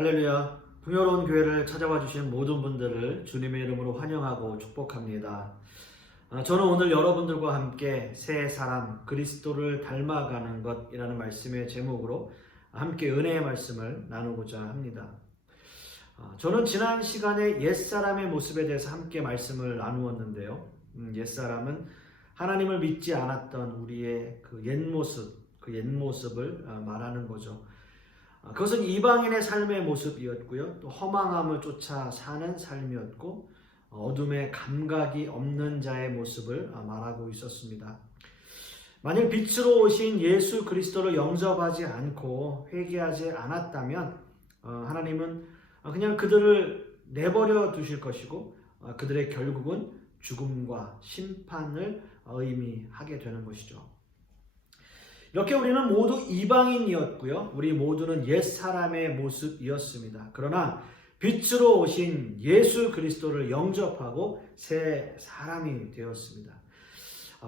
할렐루야. 풍요로운 교회를 찾아와 주신 모든 분들을 주님의 이름으로 환영하고 축복합니다. 저는 오늘 여러분들과 함께 새 사람 그리스도를 닮아가는 것이라는 말씀의 제목으로 함께 은혜의 말씀을 나누고자 합니다. 저는 지난 시간에 옛사람의 모습에 대해서 함께 말씀을 나누었는데요. 옛사람은 하나님을 믿지 않았던 우리의 그 옛모습을 말하는 거죠. 그것은 이방인의 삶의 모습이었고요. 또 허망함을 쫓아 사는 삶이었고 어둠의 감각이 없는 자의 모습을 말하고 있었습니다. 만일 빛으로 오신 예수 그리스도를 영접하지 않고 회개하지 않았다면 하나님은 그냥 그들을 내버려 두실 것이고 그들의 결국은 죽음과 심판을 의미하게 되는 것이죠. 이렇게 우리는 모두 이방인이었고요. 우리 모두는 옛사람의 모습이었습니다. 그러나 빛으로 오신 예수 그리스도를 영접하고 새 사람이 되었습니다.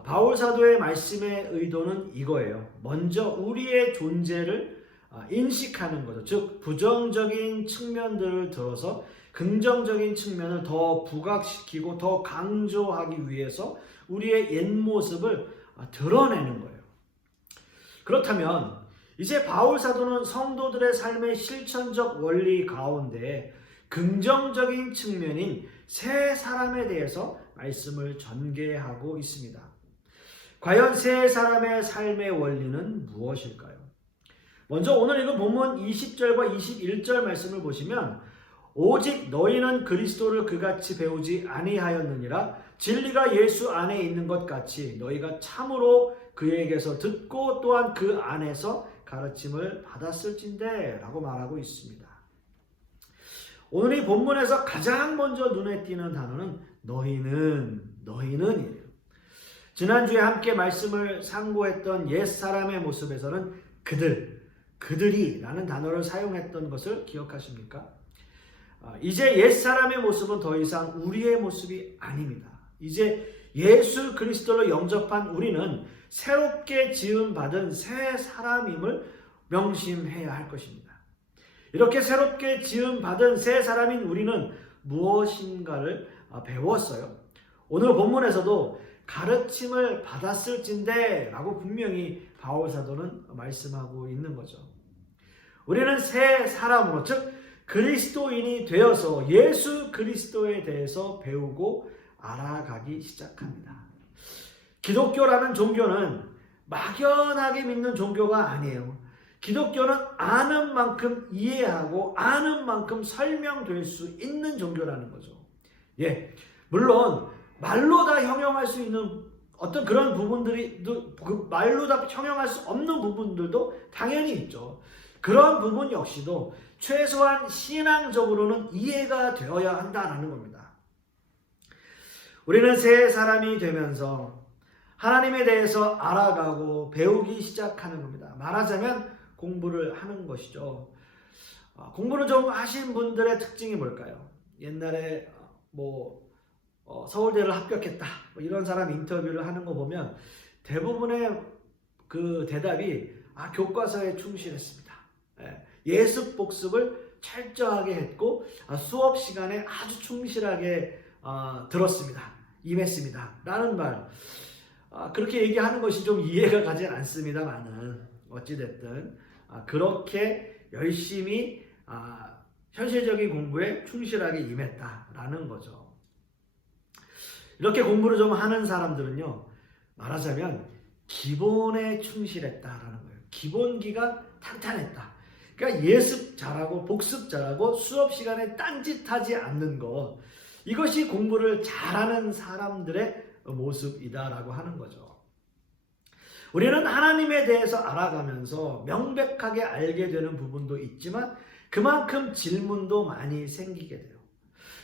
바울 사도의 말씀의 의도는 이거예요. 먼저 우리의 존재를 인식하는 거죠. 즉 부정적인 측면들을 들어서 긍정적인 측면을 더 부각시키고 더 강조하기 위해서 우리의 옛 모습을 드러내는 거예요. 그렇다면 이제 바울 사도는 성도들의 삶의 실천적 원리 가운데 긍정적인 측면인 새 사람에 대해서 말씀을 전개하고 있습니다. 과연 새 사람의 삶의 원리는 무엇일까요? 먼저 오늘 읽은 본문 20절과 21절 말씀을 보시면 오직 너희는 그리스도를 그같이 배우지 아니하였느니라 진리가 예수 안에 있는 것 같이 너희가 참으로 그에게서 듣고 또한 그 안에서 가르침을 받았을진데 라고 말하고 있습니다. 오늘 이 본문에서 가장 먼저 눈에 띄는 단어는 너희는이에요. 지난주에 함께 말씀을 상고했던 옛사람의 모습에서는 그들이라는 단어를 사용했던 것을 기억하십니까? 이제 옛사람의 모습은 더 이상 우리의 모습이 아닙니다. 이제 예수 그리스도를 영접한 우리는 새롭게 지음받은 새 사람임을 명심해야 할 것입니다. 이렇게 새롭게 지음받은 새 사람인 우리는 무엇인가를 배웠어요. 오늘 본문에서도 가르침을 받았을진데 라고 분명히 바울 사도는 말씀하고 있는 거죠. 우리는 새 사람으로 즉 그리스도인이 되어서 예수 그리스도에 대해서 배우고 알아가기 시작합니다. 기독교라는 종교는 막연하게 믿는 종교가 아니에요. 기독교는 아는 만큼 이해하고 아는 만큼 설명될 수 있는 종교라는 거죠. 물론 말로 다 형용할 수 있는 어떤 그런 부분들이 말로 다 형용할 수 없는 부분들도 당연히 있죠. 그런 부분 역시도 최소한 신앙적으로는 이해가 되어야 한다는 겁니다. 우리는 새 사람이 되면서 하나님에 대해서 알아가고 배우기 시작하는 겁니다. 말하자면 공부를 하는 것이죠. 공부를 좀 하신 분들의 특징이 뭘까요? 옛날에 서울대를 합격했다 이런 사람 인터뷰를 하는 거 보면 대부분의 그 대답이 교과서에 충실했습니다. 예습 복습을 철저하게 했고 수업 시간에 아주 충실하게 들었습니다. 임했습니다. 라는 말. 그렇게 얘기하는 것이 좀 이해가 가지 않습니다만은 어찌됐든 그렇게 열심히 현실적인 공부에 충실하게 임했다라는 거죠. 이렇게 공부를 좀 하는 사람들은요, 말하자면 기본에 충실했다라는 거예요. 기본기가 탄탄했다. 그러니까 예습 잘하고 복습 잘하고 수업 시간에 딴짓하지 않는 것, 이것이 공부를 잘하는 사람들의 모습이다라고 하는 거죠. 우리는 하나님에 대해서 알아가면서 명백하게 알게 되는 부분도 있지만 그만큼 질문도 많이 생기게 돼요.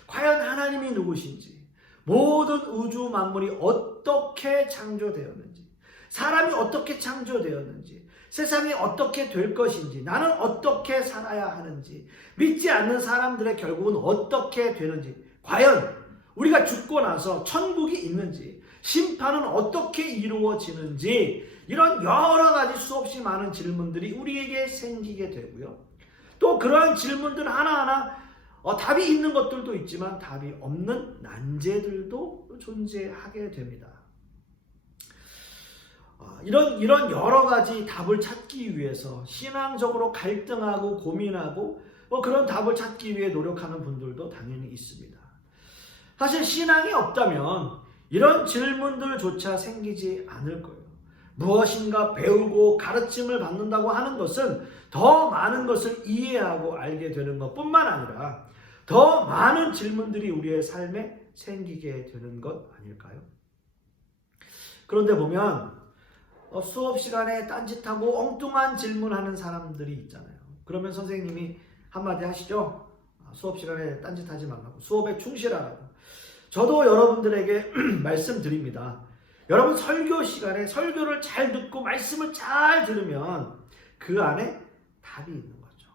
과연 하나님이 누구신지, 모든 우주 만물이 어떻게 창조되었는지, 사람이 어떻게 창조되었는지, 세상이 어떻게 될 것인지, 나는 어떻게 살아야 하는지, 믿지 않는 사람들의 결국은 어떻게 되는지, 과연 우리가 죽고 나서 천국이 있는지, 심판은 어떻게 이루어지는지, 이런 여러 가지 수없이 많은 질문들이 우리에게 생기게 되고요. 또 그러한 질문들 하나하나 답이 있는 것들도 있지만 답이 없는 난제들도 존재하게 됩니다. 이런 여러 가지 답을 찾기 위해서 신앙적으로 갈등하고 고민하고 그런 답을 찾기 위해 노력하는 분들도 당연히 있습니다. 사실 신앙이 없다면 이런 질문들조차 생기지 않을 거예요. 무엇인가 배우고 가르침을 받는다고 하는 것은 더 많은 것을 이해하고 알게 되는 것뿐만 아니라 더 많은 질문들이 우리의 삶에 생기게 되는 것 아닐까요? 그런데 보면 수업 시간에 딴짓하고 엉뚱한 질문하는 사람들이 있잖아요. 그러면 선생님이 한마디 하시죠. 수업 시간에 딴짓하지 말라고, 수업에 충실하라고. 저도 여러분들에게 말씀드립니다. 여러분 설교 시간에 설교를 잘 듣고 말씀을 잘 들으면 그 안에 답이 있는 거죠.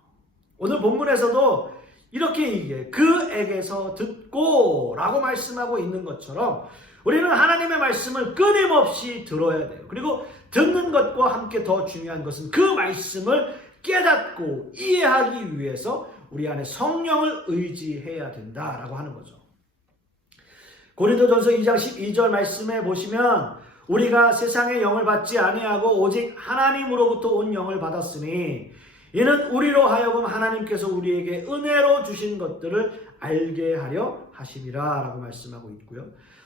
오늘 본문에서도 이렇게 얘기해요. 그에게서 듣고 라고 말씀하고 있는 것처럼 우리는 하나님의 말씀을 끊임없이 들어야 돼요. 그리고 듣는 것과 함께 더 중요한 것은 그 말씀을 깨닫고 이해하기 위해서 우리 안에 성령을 의지해야 된다라고 하는 거죠. 고린도전서 2장 12절 말씀에 보시면 우리가 세상의 영을 받지 아니하고 오직 하나님으로부터 온 영을 받았으니 이는 우리로 하여금 하나님께서 우리에게 은혜로 주신 것들을 알게 하려 하심이라 라고 말씀하고 있고요.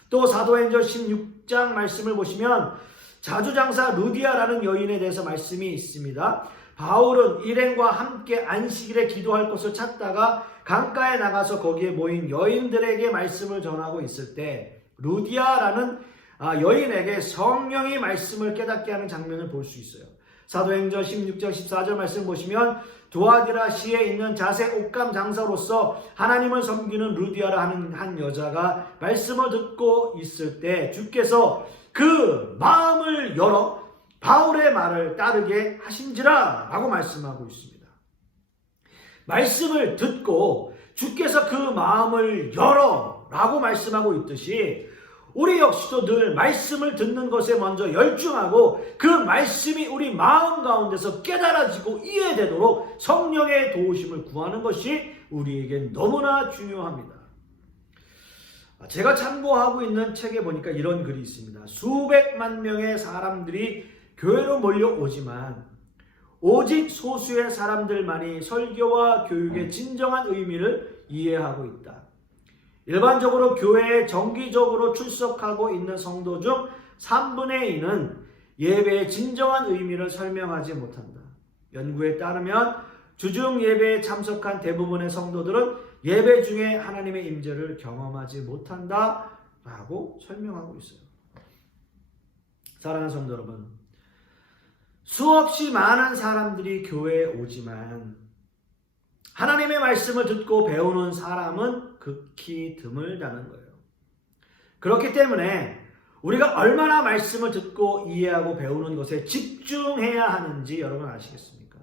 또 사도행전 16장 말씀을 보시면 자주장사 루디아라는 여인에 대해서 말씀이 있습니다. 바울은 일행과 함께 안식일에 기도할 곳을 찾다가 강가에 나가서 거기에 모인 여인들에게 말씀을 전하고 있을 때 루디아라는 여인에게 성령이 말씀을 깨닫게 하는 장면을 볼 수 있어요. 사도행전 16장 14절 말씀 보시면 두아디라 시에 있는 자색 옷감 장사로서 하나님을 섬기는 루디아라 하는 한 여자가 말씀을 듣고 있을 때 주께서 그 마음을 열어 바울의 말을 따르게 하신지라 라고 말씀하고 있습니다. 말씀을 듣고 주께서 그 마음을 열어 라고 말씀하고 있듯이 우리 역시도 늘 말씀을 듣는 것에 먼저 열중하고 그 말씀이 우리 마음 가운데서 깨달아지고 이해되도록 성령의 도우심을 구하는 것이 우리에게 너무나 중요합니다. 제가 참고하고 있는 책에 보니까 이런 글이 있습니다. 수백만 명의 사람들이 교회로 몰려오지만 오직 소수의 사람들만이 설교와 교육의 진정한 의미를 이해하고 있다. 일반적으로 교회에 정기적으로 출석하고 있는 성도 중 3분의 2는 예배의 진정한 의미를 설명하지 못한다. 연구에 따르면 주중 예배에 참석한 대부분의 성도들은 예배 중에 하나님의 임재를 경험하지 못한다 라고 설명하고 있어요. 사랑하는 성도 여러분, 수없이 많은 사람들이 교회에 오지만 하나님의 말씀을 듣고 배우는 사람은 극히 드물다는 거예요. 그렇기 때문에 우리가 얼마나 말씀을 듣고 이해하고 배우는 것에 집중해야 하는지 여러분 아시겠습니까?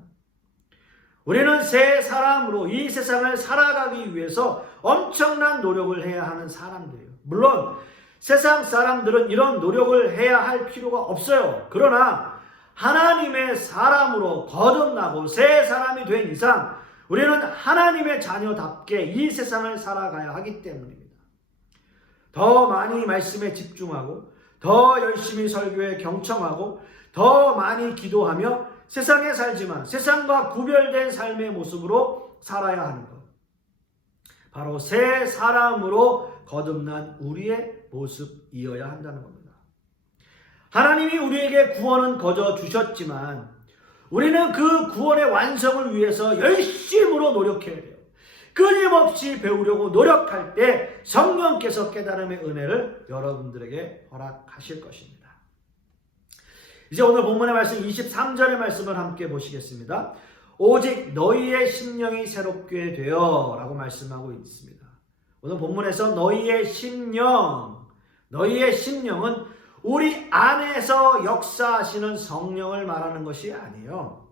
우리는 새 사람으로 이 세상을 살아가기 위해서 엄청난 노력을 해야 하는 사람들이에요. 물론 세상 사람들은 이런 노력을 해야 할 필요가 없어요. 그러나 하나님의 사람으로 거듭나고 새 사람이 된 이상 우리는 하나님의 자녀답게 이 세상을 살아가야 하기 때문입니다. 더 많이 말씀에 집중하고 더 열심히 설교에 경청하고 더 많이 기도하며 세상에 살지만 세상과 구별된 삶의 모습으로 살아야 하는 것. 바로 새 사람으로 거듭난 우리의 모습이어야 한다는 겁니다. 하나님이 우리에게 구원은 거저 주셨지만 우리는 그 구원의 완성을 위해서 열심으로 노력해야 돼요. 끊임없이 배우려고 노력할 때 성령께서 깨달음의 은혜를 여러분들에게 허락하실 것입니다. 이제 오늘 본문의 말씀 23절의 말씀을 함께 보시겠습니다. 오직 너희의 심령이 새롭게 되어 라고 말씀하고 있습니다. 오늘 본문에서 너희의 심령은 우리 안에서 역사하시는 성령을 말하는 것이 아니에요.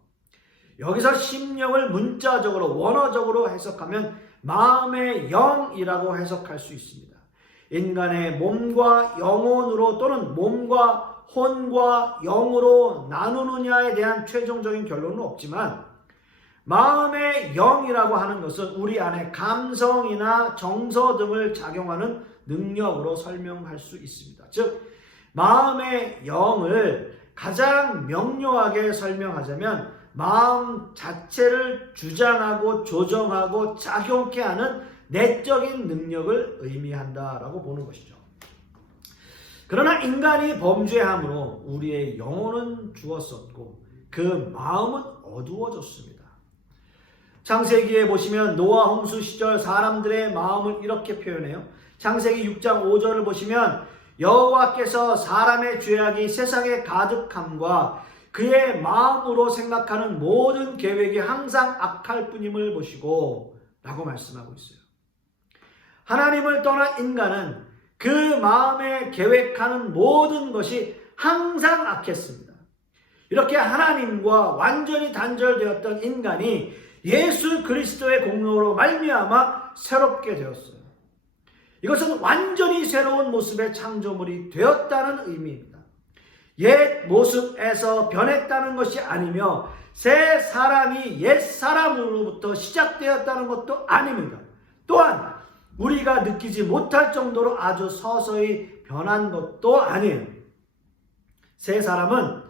여기서 심령을 문자적으로 원어적으로 해석하면 마음의 영이라고 해석할 수 있습니다. 인간의 몸과 영혼으로 또는 몸과 혼과 영으로 나누느냐에 대한 최종적인 결론은 없지만 마음의 영이라고 하는 것은 우리 안에 감성이나 정서 등을 작용하는 능력으로 설명할 수 있습니다. 즉, 마음의 영을 가장 명료하게 설명하자면 마음 자체를 주장하고 조정하고 작용케 하는 내적인 능력을 의미한다라고 보는 것이죠. 그러나 인간이 범죄함으로 우리의 영혼은 죽었었고 그 마음은 어두워졌습니다. 창세기에 보시면 노아 홍수 시절 사람들의 마음을 이렇게 표현해요. 창세기 6장 5절을 보시면 여호와께서 사람의 죄악이 세상에 가득함과 그의 마음으로 생각하는 모든 계획이 항상 악할 뿐임을 보시고 라고 말씀하고 있어요. 하나님을 떠난 인간은 그 마음에 계획하는 모든 것이 항상 악했습니다. 이렇게 하나님과 완전히 단절되었던 인간이 예수 그리스도의 공로로 말미암아 새롭게 되었어요. 이것은 완전히 새로운 모습의 창조물이 되었다는 의미입니다. 옛 모습에서 변했다는 것이 아니며 새 사람이 옛 사람으로부터 시작되었다는 것도 아닙니다. 또한 우리가 느끼지 못할 정도로 아주 서서히 변한 것도 아니에요. 새 사람은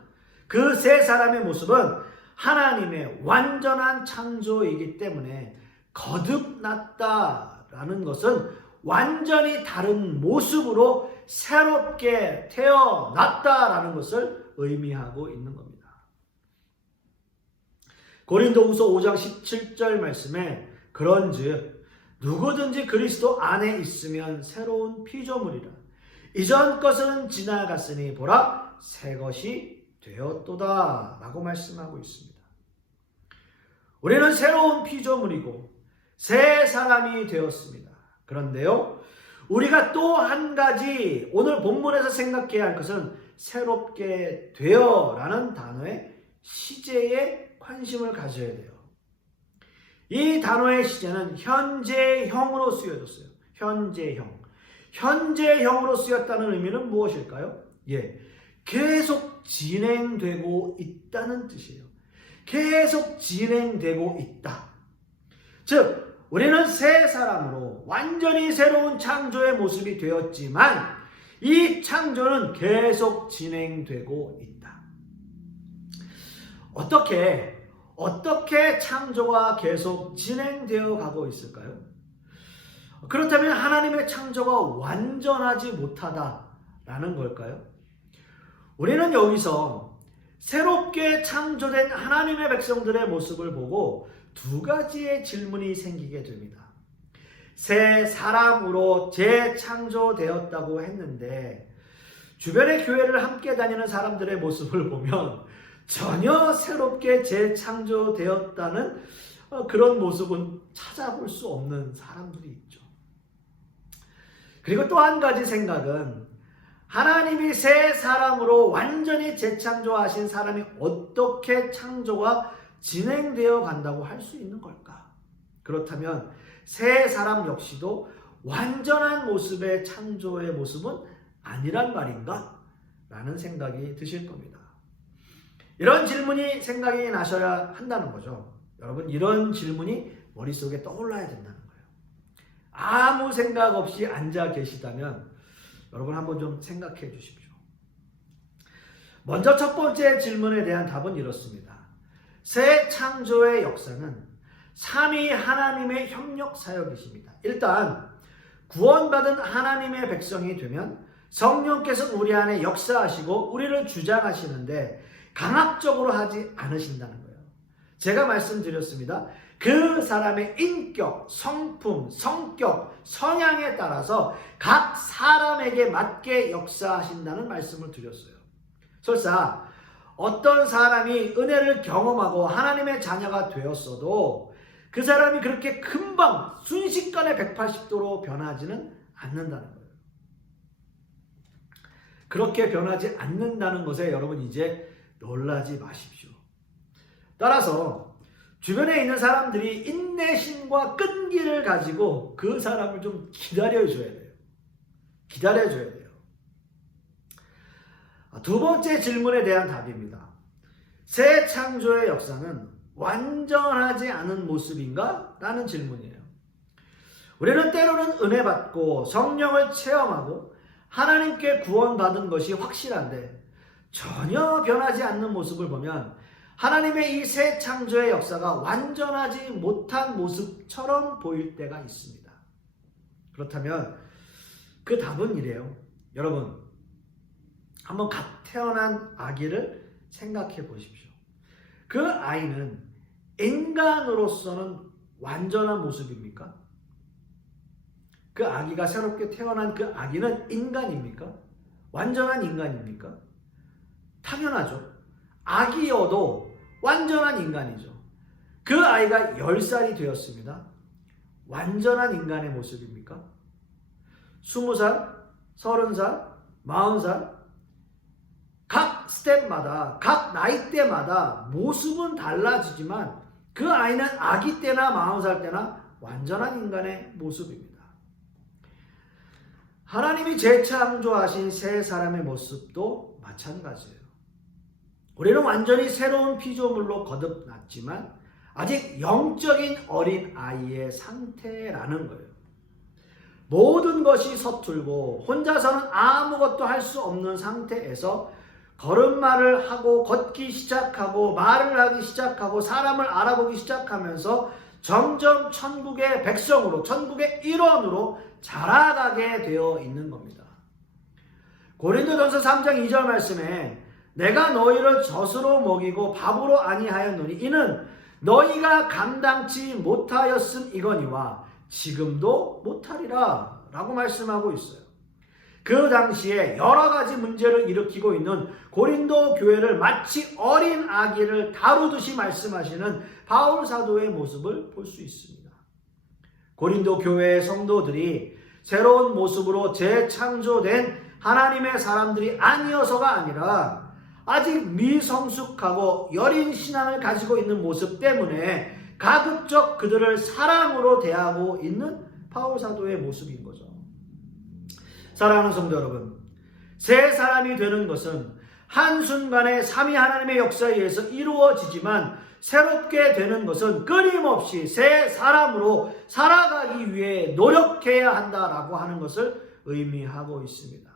그 새 사람의 모습은 하나님의 완전한 창조이기 때문에 거듭났다라는 것은 완전히 다른 모습으로 새롭게 태어났다라는 것을 의미하고 있는 겁니다. 고린도후서 5장 17절 말씀에 그런즉 누구든지 그리스도 안에 있으면 새로운 피조물이라 이전 것은 지나갔으니 보라 새 것이 되었도다 라고 말씀하고 있습니다. 우리는 새로운 피조물이고 새 사람이 되었습니다. 그런데요, 우리가 또 한 가지 오늘 본문에서 생각해야 할 것은 새롭게 되어 라는 단어의 시제에 관심을 가져야 돼요. 이 단어의 시제는 현재형으로 쓰여졌어요. 현재형. 현재형으로 쓰였다는 의미는 무엇일까요? 계속 진행되고 있다는 뜻이에요. 계속 진행되고 있다. 즉, 우리는 새 사람으로 완전히 새로운 창조의 모습이 되었지만 이 창조는 계속 진행되고 있다. 어떻게 창조가 계속 진행되어 가고 있을까요? 그렇다면 하나님의 창조가 완전하지 못하다라는 걸까요? 우리는 여기서 새롭게 창조된 하나님의 백성들의 모습을 보고 두 가지의 질문이 생기게 됩니다. 새 사람으로 재창조되었다고 했는데 주변의 교회를 함께 다니는 사람들의 모습을 보면 전혀 새롭게 재창조되었다는 그런 모습은 찾아볼 수 없는 사람들이 있죠. 그리고 또 한 가지 생각은 하나님이 새 사람으로 완전히 재창조하신 사람이 어떻게 창조가 진행되어 간다고 할 수 있는 걸까? 그렇다면 새 사람 역시도 완전한 모습의 창조의 모습은 아니란 말인가? 라는 생각이 드실 겁니다. 이런 질문이 생각이 나셔야 한다는 거죠. 여러분, 이런 질문이 머릿속에 떠올라야 된다는 거예요. 아무 생각 없이 앉아 계시다면 여러분 한번 좀 생각해 주십시오. 먼저 첫 번째 질문에 대한 답은 이렇습니다. 새 창조의 역사는 삼위 하나님의 협력 사역이십니다. 일단 구원받은 하나님의 백성이 되면 성령께서 우리 안에 역사하시고 우리를 주장하시는데 강압적으로 하지 않으신다는 거예요. 제가 말씀드렸습니다. 그 사람의 인격, 성품, 성격, 성향에 따라서 각 사람에게 맞게 역사하신다는 말씀을 드렸어요. 설사 어떤 사람이 은혜를 경험하고 하나님의 자녀가 되었어도 그 사람이 그렇게 금방 순식간에 180도로 변하지는 않는다는 거예요. 그렇게 변하지 않는다는 것에 여러분 이제 놀라지 마십시오. 따라서 주변에 있는 사람들이 인내심과 끈기를 가지고 그 사람을 좀 기다려줘야 돼요. 기다려줘야 돼요. 두 번째 질문에 대한 답입니다. 새 창조의 역사는 완전하지 않은 모습인가? 라는 질문이에요. 우리는 때로는 은혜 받고 성령을 체험하고 하나님께 구원받은 것이 확실한데 전혀 변하지 않는 모습을 보면 하나님의 이 새 창조의 역사가 완전하지 못한 모습처럼 보일 때가 있습니다. 그렇다면 그 답은 이래요. 여러분, 한번 갓 태어난 아기를 생각해 보십시오. 그 아이는 인간으로서는 완전한 모습입니까? 그 아기가 새롭게 태어난 그 아기는 인간입니까? 완전한 인간입니까? 당연하죠. 아기여도 완전한 인간이죠. 그 아이가 10살이 되었습니다. 완전한 인간의 모습입니까? 20살, 30살, 40살 각 스텝마다 각 나이대마다 모습은 달라지지만 그 아이는 아기 때나 40살 때나 완전한 인간의 모습입니다. 하나님이 재창조하신 새 사람의 모습도 마찬가지예요. 우리는 완전히 새로운 피조물로 거듭났지만 아직 영적인 어린 아이의 상태라는 거예요. 모든 것이 서툴고 혼자서는 아무것도 할 수 없는 상태에서 걸음마를 하고 걷기 시작하고 말을 하기 시작하고 사람을 알아보기 시작하면서 점점 천국의 백성으로, 천국의 일원으로 자라가게 되어 있는 겁니다. 고린도전서 3장 2절 말씀에 내가 너희를 젖으로 먹이고 밥으로 아니하였노니 이는 너희가 감당치 못하였음이거니와 지금도 못하리라 라고 말씀하고 있어요. 그 당시에 여러 가지 문제를 일으키고 있는 고린도 교회를 마치 어린 아기를 다루듯이 말씀하시는 바울 사도의 모습을 볼 수 있습니다. 고린도 교회의 성도들이 새로운 모습으로 재창조된 하나님의 사람들이 아니어서가 아니라 아직 미성숙하고 여린 신앙을 가지고 있는 모습 때문에 가급적 그들을 사랑으로 대하고 있는 바울 사도의 모습인 거죠. 사랑하는 성도 여러분, 새 사람이 되는 것은 한순간에 삼위 하나님의 역사에 의해서 이루어지지만 새롭게 되는 것은 끊임없이 새 사람으로 살아가기 위해 노력해야 한다라고 하는 것을 의미하고 있습니다.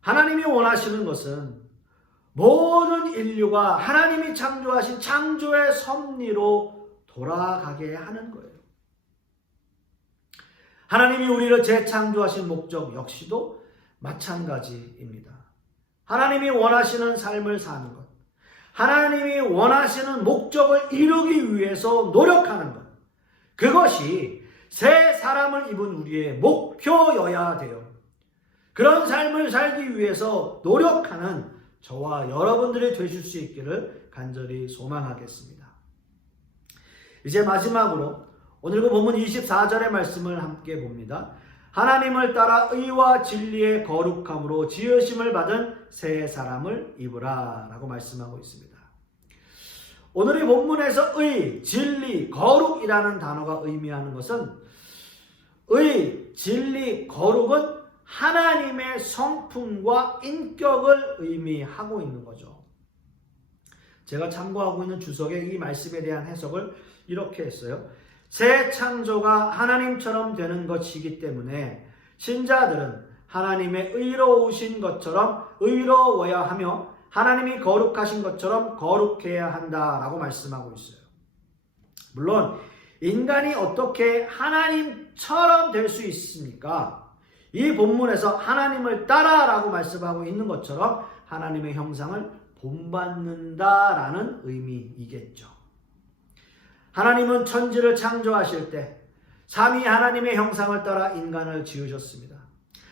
하나님이 원하시는 것은 모든 인류가 하나님이 창조하신 창조의 섭리로 돌아가게 하는 거예요. 하나님이 우리를 재창조하신 목적 역시도 마찬가지입니다. 하나님이 원하시는 삶을 사는 것, 하나님이 원하시는 목적을 이루기 위해서 노력하는 것, 그것이 새 사람을 입은 우리의 목표여야 돼요. 그런 삶을 살기 위해서 노력하는 저와 여러분들이 되실 수 있기를 간절히 소망하겠습니다. 이제 마지막으로 오늘 그 본문 24절의 말씀을 함께 봅니다. 하나님을 따라 의와 진리의 거룩함으로 지으심을 받은 새 사람을 입으라 라고 말씀하고 있습니다. 오늘 이 본문에서 의, 진리, 거룩이라는 단어가 의미하는 것은 의, 진리, 거룩은 하나님의 성품과 인격을 의미하고 있는 거죠. 제가 참고하고 있는 주석에 이 말씀에 대한 해석을 이렇게 했어요. 새 창조가 하나님처럼 되는 것이기 때문에 신자들은 하나님의 의로우신 것처럼 의로워야 하며 하나님이 거룩하신 것처럼 거룩해야 한다라고 말씀하고 있어요. 물론 인간이 어떻게 하나님처럼 될 수 있습니까? 이 본문에서 하나님을 따라라고 말씀하고 있는 것처럼 하나님의 형상을 본받는다라는 의미이겠죠. 하나님은 천지를 창조하실 때 삼위 하나님의 형상을 따라 인간을 지으셨습니다.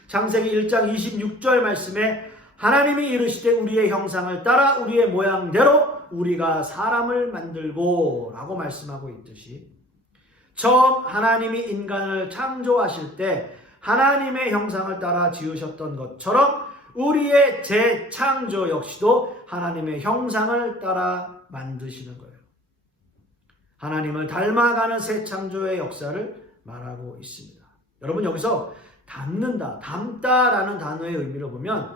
창세기 1장 26절 말씀에 하나님이 이르시되 우리의 형상을 따라 우리의 모양대로 우리가 사람을 만들고 라고 말씀하고 있듯이 처음 하나님이 인간을 창조하실 때 하나님의 형상을 따라 지으셨던 것처럼 우리의 재창조 역시도 하나님의 형상을 따라 만드시는 거예요. 하나님을 닮아가는 새 창조의 역사를 말하고 있습니다. 여러분 여기서 닮는다, 닮다라는 단어의 의미를 보면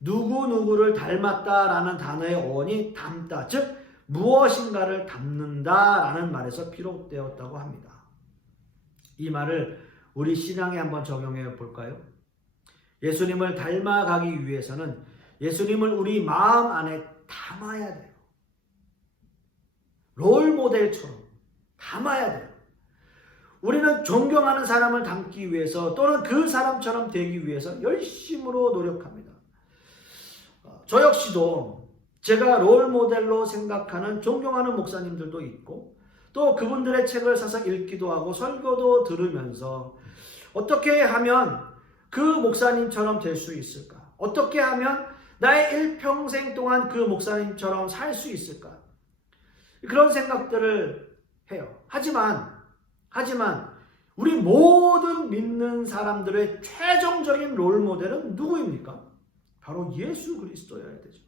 누구누구를 닮았다라는 단어의 어원이 닮다, 즉 무엇인가를 담는다라는 말에서 비롯되었다고 합니다. 이 말을 우리 신앙에 한번 적용해 볼까요? 예수님을 닮아가기 위해서는 예수님을 우리 마음 안에 담아야 돼요. 롤 모델처럼 담아야 돼요. 우리는 존경하는 사람을 닮기 위해서 또는 그 사람처럼 되기 위해서 열심으로 노력합니다. 저 역시도 제가 롤 모델로 생각하는 존경하는 목사님들도 있고 또 그분들의 책을 사서 읽기도 하고 설교도 들으면서 어떻게 하면 그 목사님처럼 될 수 있을까? 어떻게 하면 나의 일평생 동안 그 목사님처럼 살 수 있을까? 그런 생각들을 해요. 하지만 우리 모든 믿는 사람들의 최종적인 롤 모델은 누구입니까? 바로 예수 그리스도여야 되죠.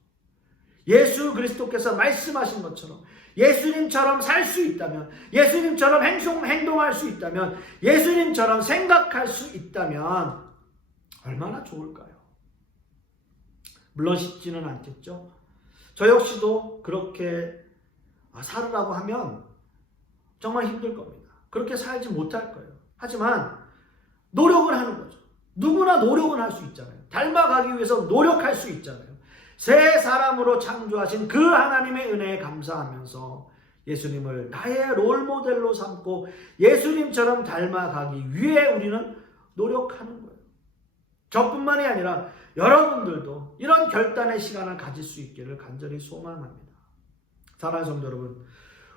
예수 그리스도께서 말씀하신 것처럼 예수님처럼 살 수 있다면, 예수님처럼 행동할 수 있다면, 예수님처럼 생각할 수 있다면 얼마나 좋을까요? 물론 쉽지는 않겠죠. 저 역시도 그렇게 살으라고 하면 정말 힘들 겁니다. 그렇게 살지 못할 거예요. 하지만 노력을 하는 거죠. 누구나 노력은 할 수 있잖아요. 닮아가기 위해서 노력할 수 있잖아요. 새 사람으로 창조하신 그 하나님의 은혜에 감사하면서 예수님을 나의 롤 모델로 삼고 예수님처럼 닮아가기 위해 우리는 노력하는 거예요. 저뿐만이 아니라 여러분들도 이런 결단의 시간을 가질 수 있기를 간절히 소망합니다. 사랑하는 성도 여러분,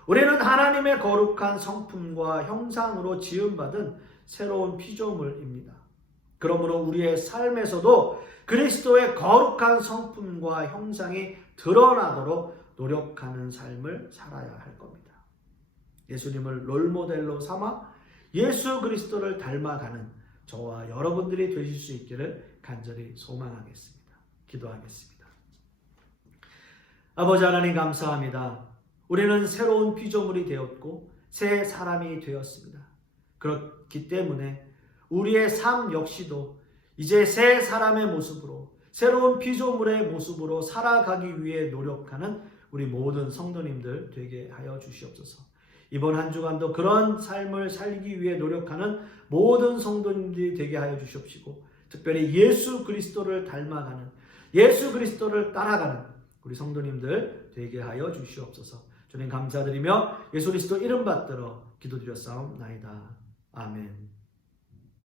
우리는 하나님의 거룩한 성품과 형상으로 지음받은 새로운 피조물입니다. 그러므로 우리의 삶에서도 그리스도의 거룩한 성품과 형상이 드러나도록 노력하는 삶을 살아야 할 겁니다. 예수님을 롤모델로 삼아 예수 그리스도를 닮아가는 저와 여러분들이 되실 수 있기를 간절히 소망하겠습니다. 기도하겠습니다. 아버지 하나님 감사합니다. 우리는 새로운 피조물이 되었고 새 사람이 되었습니다. 그렇기 때문에 우리의 삶 역시도 이제 새 사람의 모습으로 새로운 피조물의 모습으로 살아가기 위해 노력하는 우리 모든 성도님들 되게 하여 주시옵소서. 이번 한 주간도 그런 삶을 살기 위해 노력하는 모든 성도님들이 되게 하여 주시옵시고 특별히 예수 그리스도를 닮아가는 예수 그리스도를 따라가는 우리 성도님들 되게 하여 주시옵소서. 주님 감사드리며 예수 그리스도 이름 받들어 기도드렸사옵나이다. 아멘.